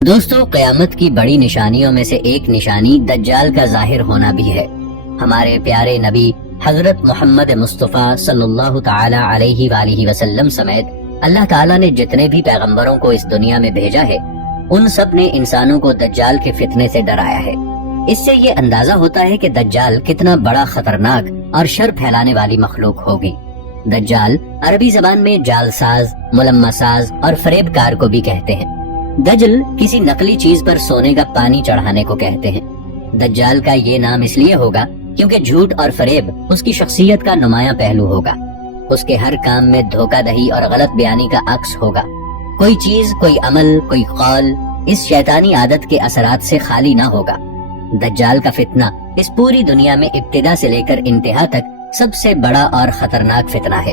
دوستو، قیامت کی بڑی نشانیوں میں سے ایک نشانی دجال کا ظاہر ہونا بھی ہے۔ ہمارے پیارے نبی حضرت محمد مصطفیٰ صلی اللہ تعالی علیہ وآلہ وسلم سمیت اللہ تعالیٰ نے جتنے بھی پیغمبروں کو اس دنیا میں بھیجا ہے، ان سب نے انسانوں کو دجال کے فتنے سے ڈرایا ہے۔ اس سے یہ اندازہ ہوتا ہے کہ دجال کتنا بڑا خطرناک اور شر پھیلانے والی مخلوق ہوگی۔ دجال عربی زبان میں جالساز، ملمہ ساز اور فریب کار کو بھی کہتے ہیں۔ دجل کسی نقلی چیز پر سونے کا پانی چڑھانے کو کہتے ہیں۔ دجال کا یہ نام اس لیے ہوگا کیونکہ جھوٹ اور فریب اس کی شخصیت کا نمایاں پہلو ہوگا۔ اس کے ہر کام میں دھوکہ دہی اور غلط بیانی کا عکس ہوگا۔ کوئی چیز، کوئی عمل، کوئی قول اس شیطانی عادت کے اثرات سے خالی نہ ہوگا۔ دجال کا فتنہ اس پوری دنیا میں ابتدا سے لے کر انتہا تک سب سے بڑا اور خطرناک فتنہ ہے۔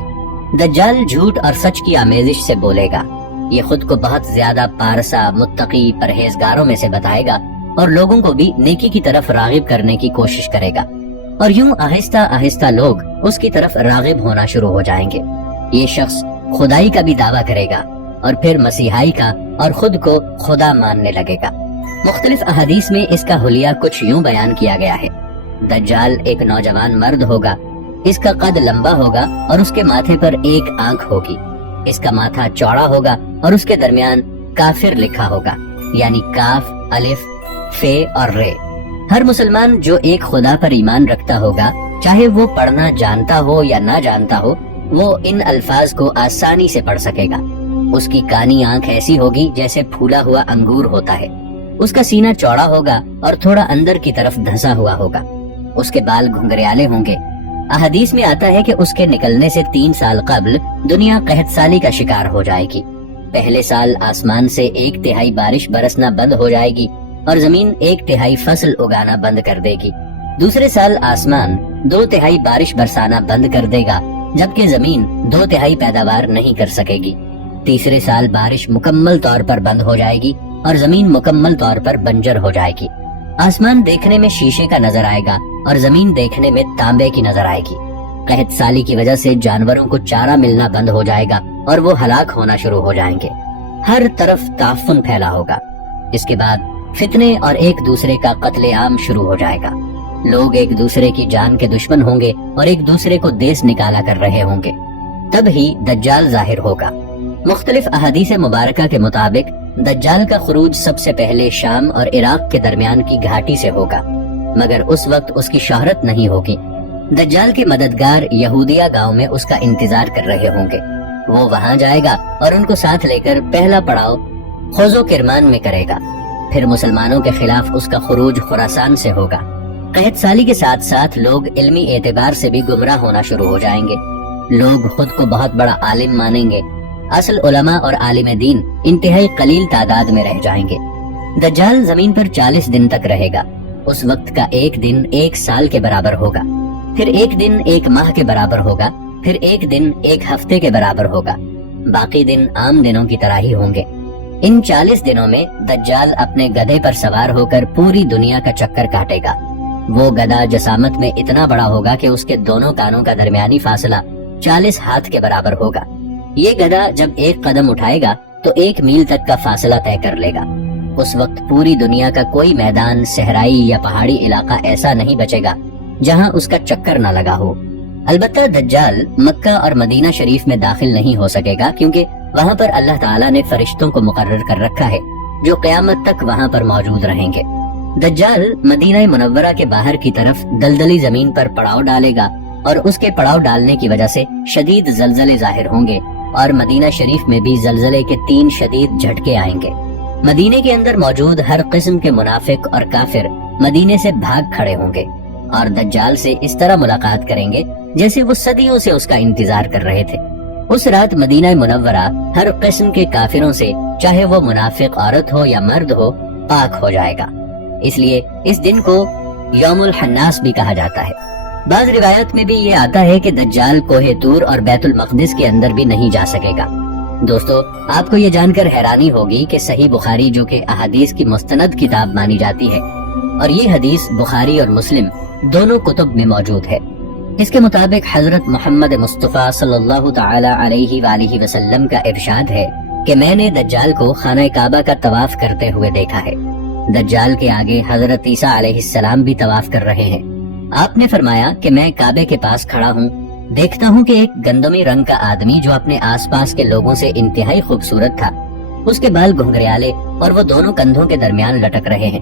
دجال جھوٹ اور سچ کی آمیزش سے بولے گا۔ یہ خود کو بہت زیادہ پارسا، متقی، پرہیزگاروں میں سے بتائے گا اور لوگوں کو بھی نیکی کی طرف راغب کرنے کی کوشش کرے گا، اور یوں آہستہ آہستہ لوگ اس کی طرف راغب ہونا شروع ہو جائیں گے۔ یہ شخص خدائی کا بھی دعویٰ کرے گا اور پھر مسیحائی کا، اور خود کو خدا ماننے لگے گا۔ مختلف احادیث میں اس کا حلیہ کچھ یوں بیان کیا گیا ہے۔ دجال ایک نوجوان مرد ہوگا، اس کا قد لمبا ہوگا اور اس کے ماتھے پر ایک آنکھ ہوگی۔ اس کا ماتھا چوڑا ہوگا اور اس کے درمیان کافر لکھا ہوگا، یعنی کاف، الف، فے اور رے۔ ہر مسلمان جو ایک خدا پر ایمان رکھتا ہوگا، چاہے وہ پڑھنا جانتا ہو یا نہ جانتا ہو، وہ ان الفاظ کو آسانی سے پڑھ سکے گا۔ اس کی کانی آنکھ ایسی ہوگی جیسے پھولا ہوا انگور ہوتا ہے۔ اس کا سینہ چوڑا ہوگا اور تھوڑا اندر کی طرف دھنسا ہوا ہوگا۔ اس کے بال گھنگریالے ہوں گے۔ احادیث میں آتا ہے کہ اس کے نکلنے سے 3 سال قبل دنیا قحط سالی کا شکار ہو جائے گی۔ پہلے سال آسمان سے 1/3 بارش برسنا بند ہو جائے گی اور زمین 1/3 فصل اگانا بند کر دے گی۔ دوسرے سال آسمان 2/3 بارش برسانا بند کر دے گا، جبکہ زمین 2/3 پیداوار نہیں کر سکے گی۔ تیسرے سال بارش مکمل طور پر بند ہو جائے گی اور زمین مکمل طور پر بنجر ہو جائے گی۔ آسمان دیکھنے میں شیشے کا نظر آئے گا اور زمین دیکھنے میں تانبے کی نظر آئے گی۔ قحط سالی کی وجہ سے جانوروں کو چارہ ملنا بند ہو جائے گا اور وہ ہلاک ہونا شروع ہو جائیں گے۔ ہر طرف تعفن پھیلا ہوگا۔ اس کے بعد فتنے اور ایک دوسرے کا قتل عام شروع ہو جائے گا۔ لوگ ایک دوسرے کی جان کے دشمن ہوں گے اور ایک دوسرے کو دیس نکالا کر رہے ہوں گے۔ تب ہی دجال ظاہر ہوگا۔ مختلف احادیث مبارکہ کے مطابق دجال کا خروج سب سے پہلے شام اور عراق کے درمیان کی گھاٹی سے ہوگا، مگر اس وقت اس کی شہرت نہیں ہوگی۔ دجال کے مددگار یہودیہ گاؤں میں اس کا انتظار کر رہے ہوں گے۔ وہ وہاں جائے گا اور ان کو ساتھ لے کر پہلا پڑاؤ خوز و کرمان میں کرے گا۔ پھر مسلمانوں کے خلاف اس کا خروج خراسان سے ہوگا۔ قحط سالی کے ساتھ ساتھ لوگ علمی اعتبار سے بھی گمراہ ہونا شروع ہو جائیں گے۔ لوگ خود کو بہت بڑا عالم مانیں گے۔ اصل علماء اور عالم دین انتہائی قلیل تعداد میں رہ جائیں گے۔ دجال زمین پر 40 دن تک رہے گا۔ اس وقت کا ایک دن 1 سال کے برابر ہوگا، پھر ایک دن 1 ماہ کے برابر ہوگا، پھر ایک دن 1 ہفتے کے برابر ہوگا۔ باقی دن عام دنوں کی طرح ہی ہوں گے۔ ان 40 دنوں میں دجال اپنے گدھے پر سوار ہو کر پوری دنیا کا چکر کاٹے گا۔ وہ گدھا جسامت میں اتنا بڑا ہوگا کہ اس کے دونوں کانوں کا درمیانی فاصلہ 40 ہاتھ کے برابر ہوگا۔ یہ گدھا جب 1 قدم اٹھائے گا تو 1 میل تک کا فاصلہ طے کر لے گا۔ اس وقت پوری دنیا کا کوئی میدان، صحرائی یا پہاڑی علاقہ ایسا نہیں بچے گا جہاں اس کا چکر نہ لگا ہو۔ البتہ دجال مکہ اور مدینہ شریف میں داخل نہیں ہو سکے گا، کیونکہ وہاں پر اللہ تعالیٰ نے فرشتوں کو مقرر کر رکھا ہے جو قیامت تک وہاں پر موجود رہیں گے۔ دجال مدینہ منورہ کے باہر کی طرف دلدلی زمین پر پڑاؤ ڈالے گا، اور اس کے پڑاؤ ڈالنے کی وجہ سے شدید زلزلے ظاہر ہوں گے، اور مدینہ شریف میں بھی زلزلے کے 3 شدید جھٹکے آئیں گے۔ مدینے کے اندر موجود ہر قسم کے منافق اور کافر مدینے سے بھاگ کھڑے ہوں گے اور دجال سے اس طرح ملاقات کریں گے جیسے وہ صدیوں سے اس کا انتظار کر رہے تھے۔ اس رات مدینہ منورہ ہر قسم کے کافروں سے، چاہے وہ منافق عورت ہو یا مرد ہو، پاک ہو جائے گا۔ اس لیے اس دن کو یوم الحناس بھی کہا جاتا ہے۔ بعض روایت میں بھی یہ آتا ہے کہ دجال کوہ طور اور بیت المقدس کے اندر بھی نہیں جا سکے گا۔ دوستو، آپ کو یہ جان کر حیرانی ہوگی کہ صحیح بخاری، جو کہ احادیث کی مستند کتاب مانی جاتی ہے، اور یہ حدیث بخاری اور مسلم دونوں کتب میں موجود ہے۔ اس کے مطابق حضرت محمد مصطفیٰ صلی اللہ تعالی علیہ وآلہ وسلم کا ارشاد ہے کہ میں نے دجال کو خانہ کعبہ کا طواف کرتے ہوئے دیکھا ہے۔ دجال کے آگے حضرت عیسیٰ علیہ السلام بھی طواف کر رہے ہیں۔ آپ نے فرمایا کہ میں کعبے کے پاس کھڑا ہوں، دیکھتا ہوں کہ ایک گندمی رنگ کا آدمی جو اپنے آس پاس کے لوگوں سے انتہائی خوبصورت تھا، اس کے بال گھنگریالے اور وہ دونوں کندھوں کے درمیان لٹک رہے ہیں،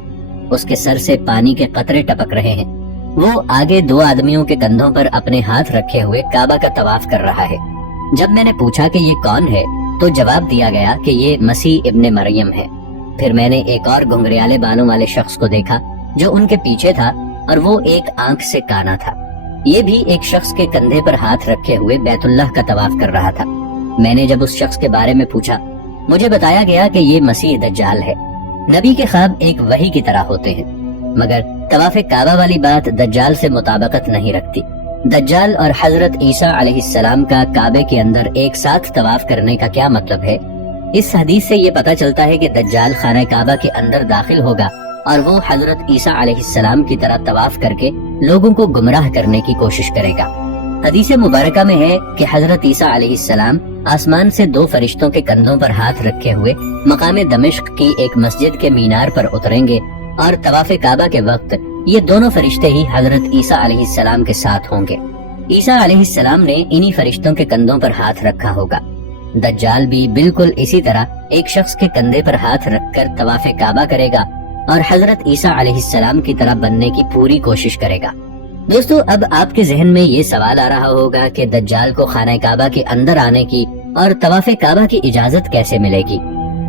اس کے سر سے پانی کے قطرے ٹپک رہے ہیں۔ وہ آگے دو آدمیوں کے کندھوں پر اپنے ہاتھ رکھے ہوئے کعبہ کا طواف کر رہا ہے۔ جب میں نے پوچھا کہ یہ کون ہے تو جواب دیا گیا کہ یہ مسیح ابن مریم ہے۔ پھر میں نے ایک اور گھنگریالے بالوں والے شخص کو دیکھا جو ان کے پیچھے تھا اور وہ ایک آنکھ سے کانا تھا۔ یہ بھی ایک شخص کے کندھے پر ہاتھ رکھے ہوئے بیت اللہ کا طواف کر رہا تھا۔ میں نے جب اس شخص کے بارے میں پوچھا، مجھے بتایا گیا کہ یہ مسیح دجال ہے۔ نبی کے خواب ایک وحی کی طرح ہوتے ہیں، مگر طواف کعبہ والی بات دجال سے مطابقت نہیں رکھتی۔ دجال اور حضرت عیسیٰ علیہ السلام کا کعبے کے اندر ایک ساتھ طواف کرنے کا کیا مطلب ہے؟ اس حدیث سے یہ پتہ چلتا ہے کہ دجال خانہ کعبہ کے اندر داخل ہوگا اور وہ حضرت عیسیٰ علیہ السلام کی طرح طواف کر کے لوگوں کو گمراہ کرنے کی کوشش کرے گا۔ حدیث مبارکہ میں ہے کہ حضرت عیسیٰ علیہ السلام آسمان سے دو فرشتوں کے کندھوں پر ہاتھ رکھے ہوئے مقام دمشق کی ایک مسجد کے مینار پر اتریں گے، اور طواف کعبہ کے وقت یہ دونوں فرشتے ہی حضرت عیسیٰ علیہ السلام کے ساتھ ہوں گے۔ عیسیٰ علیہ السلام نے انہی فرشتوں کے کندھوں پر ہاتھ رکھا ہوگا۔ دجال بھی بالکل اسی طرح ایک شخص کے کندھے پر ہاتھ رکھ کر طواف کعبہ کرے گا اور حضرت عیسیٰ علیہ السلام کی طرح بننے کی پوری کوشش کرے گا۔ دوستو، اب آپ کے ذہن میں یہ سوال آ رہا ہوگا کہ دجال کو خانہ کعبہ کے اندر آنے کی اور طواف کعبہ کی اجازت کیسے ملے گی؟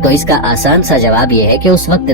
تو اس کا آسان سا جواب یہ ہے کہ اس وقت